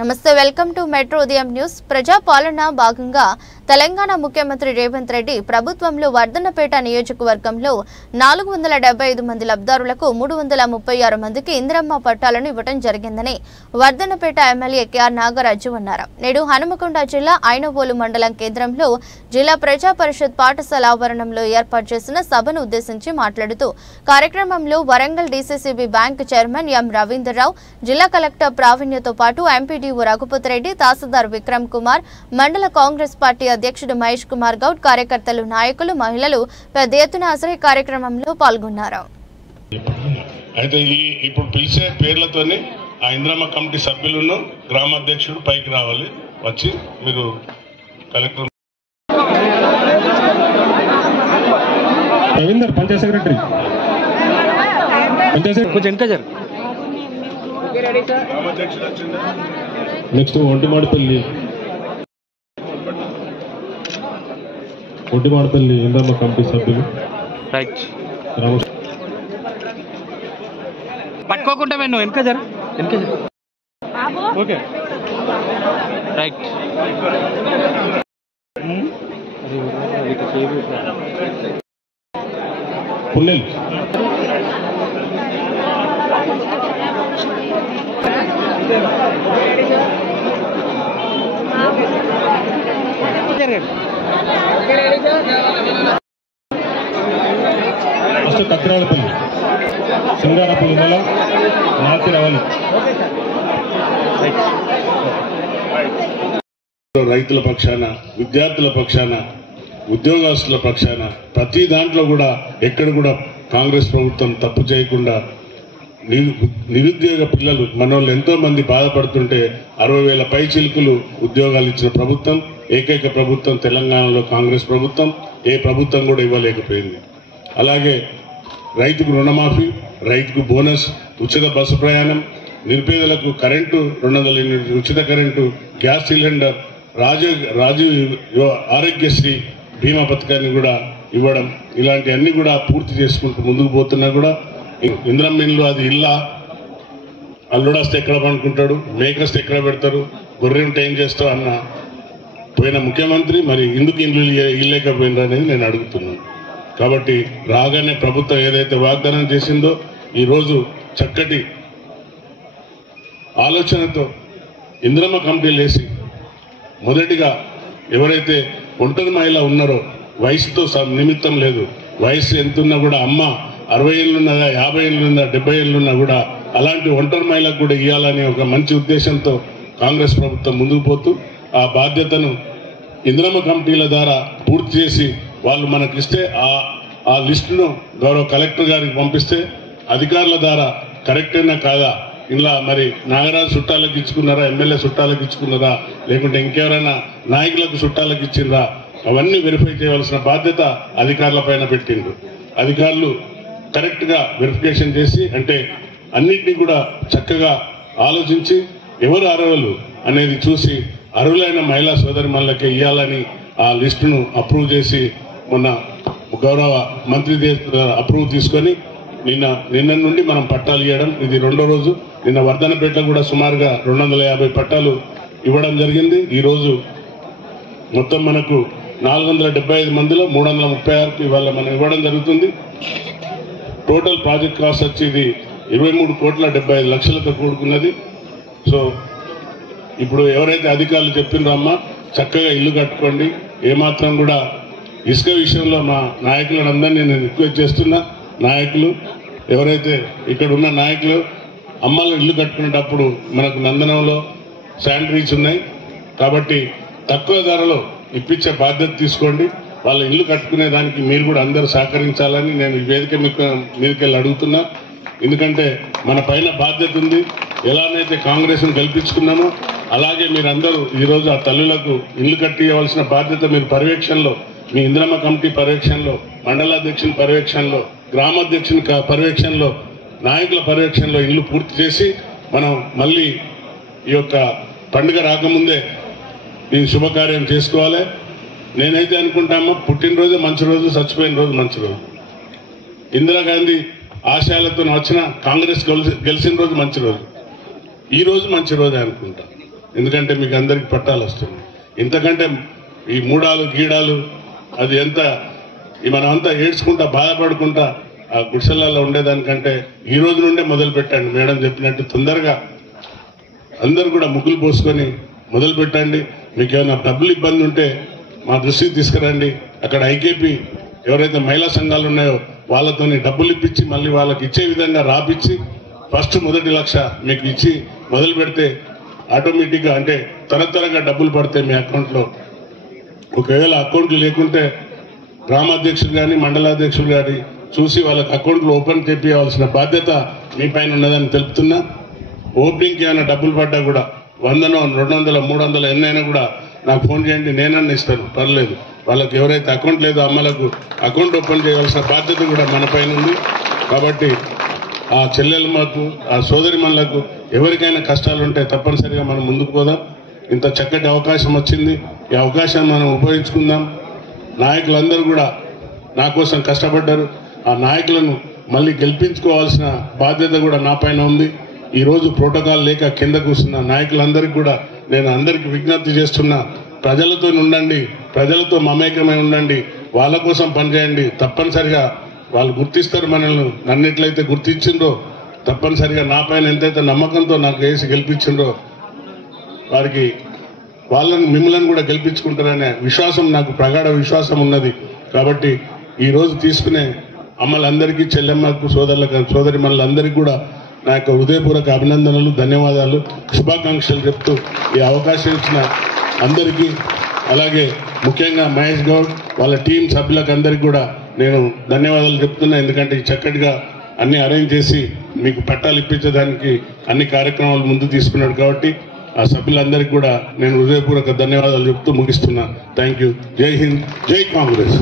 నమస్తే welcome to metro ఉదయం news. ప్రజా పాలన భాగంగా తెలంగాణ ముఖ్యమంత్రి రేవంత్ రెడ్డి ప్రభుత్వంలో వర్ధన్నపేట నియోజకవర్గంలో 475 మంది లబ్ధిదారులకు 336 మందికి ఇందిరమ్మ పట్టాలను ఇవ్వడం జరిగిందని వర్ధన్నపేట ఎమ్మెల్యే కేఆర్ నాగరాజు అన్నారు. నేడు హనుమకొండ జిల్లా ఐనవోలు మండలం కేంద్రంలో జిల్లా ప్రజా పరిషత్ పాఠశాల ఆవరణంలో ఏర్పాటు చేసిన సభను ఉద్దేశించి మాట్లాడుతూ కార్యక్రమంలో Warangal DCCB bank chairman M Ravindra Rao, జిల్లా కలెక్టర్ ప్రావీణ్యతో పాటు ఎంపీడీఓ రఘుపతి రెడ్డి, తహసీల్దార్ విక్రమ్ కుమార్, మండల కాంగ్రెస్ పార్టీ అధ్యక్షుడు మహేష్ కుమార్ గౌడ్, కార్యకర్తలు, నాయకులు, మహిళలు పెద్ద ఎత్తున హాజరై కార్యక్రమంలో పాల్గొన్నారు. అయితే ఇప్పుడు పిలిచే పేర్లతోనే ఆ ఇంద్రమ్మ కమిటీ సభ్యులను గ్రామాధ్యక్షుడు పైకి రావాలి, వచ్చి మీరు collector Ravinder panchayat secretary next Ontimadipalli Indiramma committee సభ్యులు పట్టుకోకుండా మేము వెనక జర ఓకే రైట్ పుల్లెలు ఫస్ట్ కత్తిరాలపల్లి, సింగారపల్లి మండలం, నాతిరవలి. రైతుల పక్షాన, విద్యార్థుల పక్షాన, ఉద్యోగస్తుల పక్షాన ప్రతి దాంట్లో కూడా ఎక్కడ కూడా కాంగ్రెస్ ప్రభుత్వం తప్పు చేయకుండా నిరుద్యోగ పిల్లలు మనోళ్ళు ఎంతో మంది బాధపడుతుంటే 60,000 పై చిలుకులు ఉద్యోగాలు ఇచ్చిన ప్రభుత్వం ఏకైక ప్రభుత్వం తెలంగాణలో కాంగ్రెస్ ప్రభుత్వం. ఏ ప్రభుత్వం కూడా ఇవ్వలేకపోయింది. అలాగే రైతుకు రుణమాఫీ, రైతుకు బోనస్, ఉచిత బస్సు ప్రయాణం, నిరుపేదలకు కరెంటు 200 యూనిట్లు ఉచిత current, gas cylinder, Rajiv Aarogyasri బీమా పథకాన్ని కూడా ఇవ్వడం, ఇలాంటివన్నీ కూడా పూర్తి చేసుకుంటూ ముందుకు పోతున్నా కూడా ఇంద్రమ్మ ఇల్లు అది ఇల్లా, అల్లుడస్తే ఎక్కడ పండుకుంటాడు, మేకస్తే ఎక్కడ పెడతారు, గొర్రె ఉంటే ఏం చేస్తావు అన్న పోయిన ముఖ్యమంత్రి మరి ఎందుకు ఇల్లు ఇల్లేకపోయినారు అనేది నేను అడుగుతున్నాను. కాబట్టి రాగానే ప్రభుత్వం ఏదైతే వాగ్దానం చేసిందో ఈరోజు చక్కటి ఆలోచనతో ఇంద్రమ్మ కమిటీలు వేసి మొదటిగా ఎవరైతే ఒంటరి మహిళ ఉన్నారో వయసుతో నిమిత్తం లేదు, వయసు ఎంతున్నా కూడా అమ్మ 60 ఏళ్ళున్నదా, 50 ఏళ్ళున్నా, 70 ఏళ్ళున్నా కూడా అలాంటి ఒంటరి మహిళకు కూడా ఇవ్వాలని ఒక మంచి ఉద్దేశంతో కాంగ్రెస్ ప్రభుత్వం ముందుకు పోతూ ఆ బాధ్యతను ఇంద్రమ్మ కమిటీల ద్వారా పూర్తి చేసి వాళ్ళు మనకిస్తే ఆ లిస్టును గౌరవ కలెక్టర్ గారికి పంపిస్తే అధికారుల ద్వారా కరెక్ట్ అయినా కాదా, ఇలా మరి నాగరాజు చుట్టాలకు ఇచ్చుకున్నారా, ఎమ్మెల్యే చుట్టాలకు ఇచ్చుకున్నారా, లేకుంటే ఇంకెవరైనా నాయకులకు చుట్టాలకు ఇచ్చిందా, అవన్నీ వెరిఫై చేయవలసిన బాధ్యత అధికారుల పైన పెట్టిండ్రు. అధికారులు కరెక్ట్ గా వెరిఫికేషన్ చేసి అంటే అన్నింటినీ కూడా చక్కగా ఆలోచించి ఎవరు అర్హులు అనేది చూసి అర్హులైన మహిళా సోదరిమణులకి ఇవ్వాలని ఆ లిస్టును అప్రూవ్ చేసి మొన్న గౌరవ మంత్రి అప్రూవ్ తీసుకొని నిన్న నుండి మనం పట్టాలు ఇవ్వడం ఇది 2వ రోజు. నిన్న వర్ధన్నపేటలో కూడా సుమారుగా 250 పట్టాలు ఇవ్వడం జరిగింది. ఈరోజు మొత్తం మనకు 475 మందిలో 336కి ఇవాళ మనం ఇవ్వడం జరుగుతుంది. టోటల్ ప్రాజెక్ట్ కాస్ట్ వచ్చి ఇది 23,75,00,000తో కూడుకున్నది. సో ఇప్పుడు ఎవరైతే అధికారులు చెప్పినారమ్మా చక్కగా ఇల్లు కట్టుకోండి, ఏమాత్రం కూడా ఇసుక విషయంలో మా నాయకులను అందరినీ నేను రిక్వెస్ట్ చేస్తున్నా. నాయకులు ఎవరైతే ఇక్కడ ఉన్న నాయకులు అమ్మాయిలు ఇల్లు కట్టుకునేటప్పుడు మనకు నందనంలో శానిటరీస్ ఉన్నాయి కాబట్టి తక్కువ ధరలో ఇప్పించే బాధ్యత తీసుకోండి. వాళ్ళ ఇల్లు కట్టుకునే దానికి మీరు కూడా అందరూ సహకరించాలని నేను ఈ వేదిక మీదకెళ్ళి అడుగుతున్నా. ఎందుకంటే మన పైన బాధ్యత ఉంది. ఎలానైతే కాంగ్రెస్ను గెలిపించుకున్నామో అలాగే మీరందరూ ఈరోజు ఆ తల్లులకు ఇల్లు కట్టి ఇవ్వాల్సిన బాధ్యత మీరు పర్యవేక్షణలో, మీ ఇంద్రమ్మ కమిటీ పర్యవేక్షణలో, మండలాధ్యక్షుని పర్యవేక్షణలో, గ్రామాధ్యక్షుని పర్యవేక్షణలో, నాయకుల పర్యవేక్షణలో ఇల్లు పూర్తి చేసి మనం మళ్ళీ ఈ యొక్క పండుగ రాకముందే ఈ శుభకార్యం చేసుకోవాలి. నేనైతే అనుకుంటామో పుట్టినరోజు మంచి రోజు, చచ్చిపోయిన రోజు మంచి రోజు. ఇందిరాగాంధీ ఆశయాలతో వచ్చిన కాంగ్రెస్ గెలిచిన రోజు మంచి రోజు, ఈ రోజు మంచి రోజు అనుకుంటా. ఎందుకంటే మీకు అందరికి పట్టాలు వస్తుంది. ఇంతకంటే ఈ మూడాలు గీడాలు అది ఎంత మనం అంతా ఏడ్చుకుంటా బాధపడుకుంటా ఆ గుడిసెలలో ఉండేదానికంటే ఈ రోజు నుండే మొదలు పెట్టండి. మేడం చెప్పినట్టు తొందరగా అందరూ కూడా ముగ్గులు పోసుకొని మొదలు పెట్టండి. మీకు ఏమైనా డబ్బులు ఇబ్బంది ఉంటే మా దృష్టికి తీసుకురండి. అక్కడ ఐకేపీ ఎవరైతే మహిళా సంఘాలు ఉన్నాయో వాళ్ళతోని డబ్బులు ఇప్పించి మళ్ళీ వాళ్ళకి ఇచ్చే విధంగా రాపిచ్చి ఫస్ట్ మొదటి లక్ష మీకు ఇచ్చి మొదలు పెడితే ఆటోమేటిక్గా అంటే తరతరంగా డబ్బులు పడతాయి మీ అకౌంట్లో. ఒకవేళ అకౌంట్లు లేకుంటే గ్రామాధ్యక్షులు కానీ మండలాధ్యక్షులు కానీ చూసి వాళ్ళకి అకౌంట్లు ఓపెన్ చేపించవలసిన బాధ్యత మీ పైన ఉన్నదని తెలుపుతున్నా. ఓపెనింగ్కి ఏమైనా డబ్బులు పడ్డా కూడా 100, 200, 300 ఎన్నైనా కూడా నాకు ఫోన్ చేయండి, నేనన్నా ఇస్తాను, పర్లేదు. వాళ్ళకి ఎవరైతే అకౌంట్ లేదో అమ్మలకు అకౌంట్ ఓపెన్ చేయవలసిన బాధ్యత కూడా మన పైన ఉంది. కాబట్టి ఆ చెల్లెలకు ఆ సోదరిమణులకు ఎవరికైనా కష్టాలు ఉంటే తప్పనిసరిగా మనం ముందుకు పోదాం. ఇంత చక్కటి అవకాశం వచ్చింది, ఈ అవకాశాన్ని మనం ఉపయోగించుకుందాం. నాయకులందరూ కూడా నా కోసం కష్టపడ్డారు. ఆ నాయకులను మళ్ళీ గెలిపించుకోవాల్సిన బాధ్యత కూడా నా పైన ఉంది. ఈరోజు ప్రోటోకాల్ లేక కింద కూర్చున్న నాయకులందరికీ కూడా నేను అందరికీ విజ్ఞప్తి చేస్తున్నా, ప్రజలతో ఉండండి, ప్రజలతో మమేకమై ఉండండి, వాళ్ళ కోసం పనిచేయండి. తప్పనిసరిగా వాళ్ళు గుర్తిస్తారు మనల్ని. నన్ను ఎట్లయితే గుర్తించిండ్రో తప్పనిసరిగా నా పైన ఎంతైతే నమ్మకంతో నాకు వేసి గెలిపించిండ్రో వారికి మిమ్మల్ని కూడా గెలిపించుకుంటారనే విశ్వాసం నాకు ప్రగాఢ విశ్వాసం ఉన్నది. కాబట్టి ఈరోజు తీసుకునే అమ్మలందరికీ, చెల్లెమ్మలకు, సోదరిమణులందరికీ కూడా నా యొక్క హృదయపూర్వక అభినందనలు, ధన్యవాదాలు, శుభాకాంక్షలు చెప్తూ ఈ అవకాశం ఇచ్చిన అందరికీ, అలాగే ముఖ్యంగా మహేష్ గౌడ్ వాళ్ళ టీం సభ్యులకు అందరికీ కూడా నేను ధన్యవాదాలు చెప్తున్నా. ఎందుకంటే ఈ చక్కటిగా అన్ని అరేంజ్ చేసి మీకు పట్టాలు ఇప్పించడానికి అన్ని కార్యక్రమాలు ముందు తీసుకున్నాడు. కాబట్టి ఆ సభ్యులందరికీ కూడా నేను హృదయపూర్వక ధన్యవాదాలు చెప్తూ ముగిస్తున్నా. Thank you. జై హింద్, జై కాంగ్రెస్.